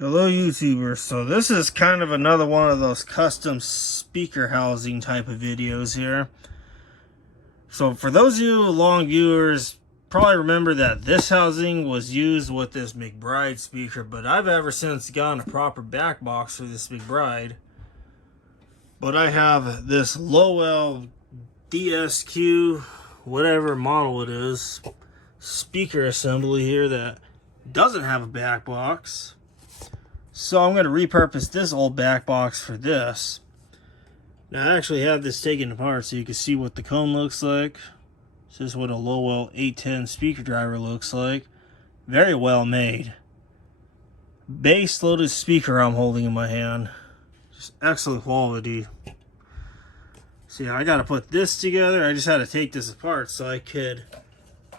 Hello YouTubers, so this is kind of another one of those custom speaker housing type of videos here. So for those of you long viewers, probably remember that this housing was used with this McBride speaker, but I've ever since gotten a proper back box for this McBride. But I have this Lowell DSQ, whatever model it is, speaker assembly here that doesn't have a back box. So I'm going to repurpose this old back box for this. Now I actually have this taken apart so you can see what the cone looks like. This is what a Lowell 810 speaker driver looks like. Very well made. Bass loaded speaker I'm holding in my hand. Just excellent quality. See, I got to put this together. I just had to take this apart so I could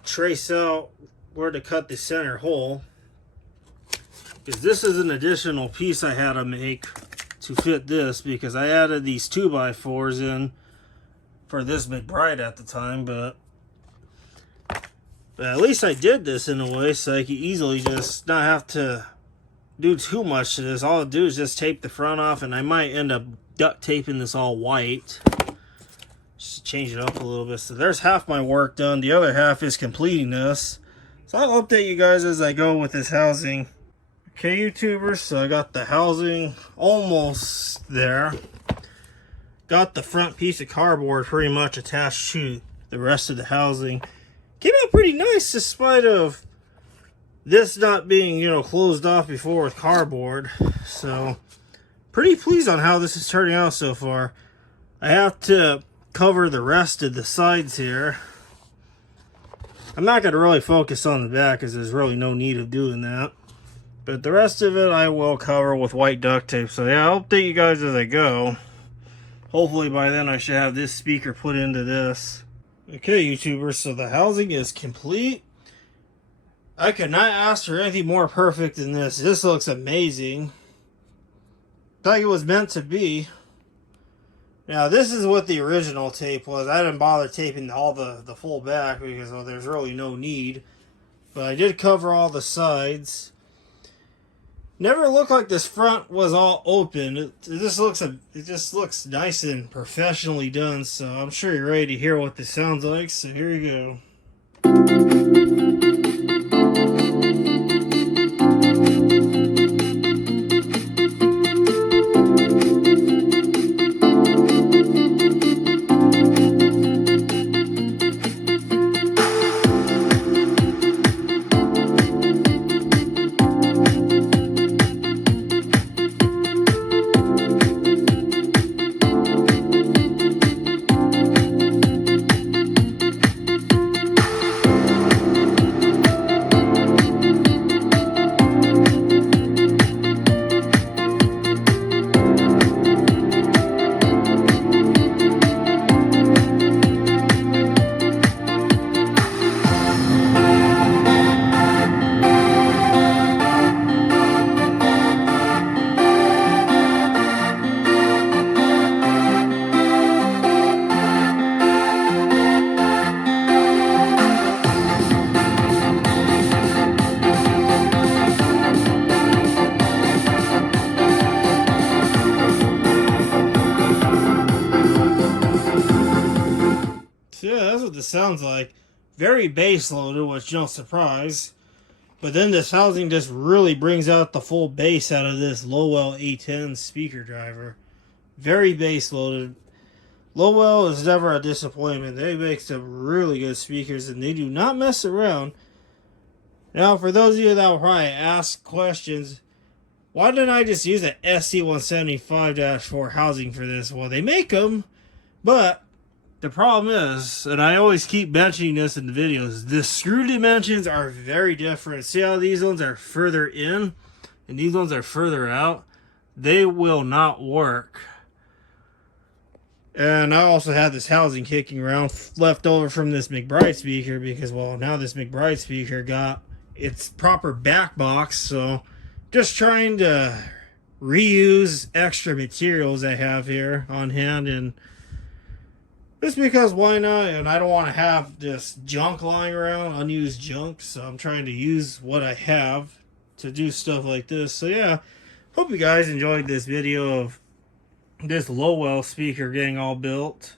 trace out where to cut the center hole. Because this is an additional piece I had to make to fit this, because I added these 2x4s in for this McBride at the time, but at least I did this in a way so I could easily just not have to do too much to this. All I'll do is just tape the front off, and I might end up duct taping this all white just to change it up a little bit. So there's half my work done. The other half is completing this. So I'll update you guys as I go with this housing. Okay, YouTubers, so I got the housing almost there. Got the front piece of cardboard pretty much attached to the rest of the housing. Came out pretty nice despite of this not being, closed off before with cardboard. So, pretty pleased on how this is turning out so far. I have to cover the rest of the sides here. I'm not going to really focus on the back because there's really no need of doing that. But the rest of it I will cover with white duct tape. So yeah, I'll update you guys as I go. Hopefully by then I should have this speaker put into this. Okay, YouTubers, so the housing is complete. I could not ask for anything more perfect than this. This looks amazing. Like it was meant to be. Now this is what the original tape was. I didn't bother taping all the full back because there's really no need. But I did cover all the sides. Never looked like this front was all open. It just looks nice and professionally done. So I'm sure you're ready to hear what this sounds like. So here you go. Yeah, that's what this sounds like. Very bass loaded, which no surprise. But then this housing just really brings out the full bass out of this Lowell 810 speaker driver. Very bass loaded. Lowell is never a disappointment. They make some really good speakers and they do not mess around. Now, for those of you that will probably ask questions, why didn't I just use an SC175-4 housing for this? Well, they make them, but the problem is, and I always keep mentioning this in the videos, the screw dimensions are very different. See how these ones are further in and these ones are further out? They will not work. And I also have this housing kicking around left over from this McBride speaker because, well, now this McBride speaker got its proper back box. So just trying to reuse extra materials I have here on hand, and just because why not? And I don't want to have this junk lying around, unused junk, so I'm trying to use what I have to do stuff like this. So yeah, hope you guys enjoyed this video of this Lowell speaker getting all built.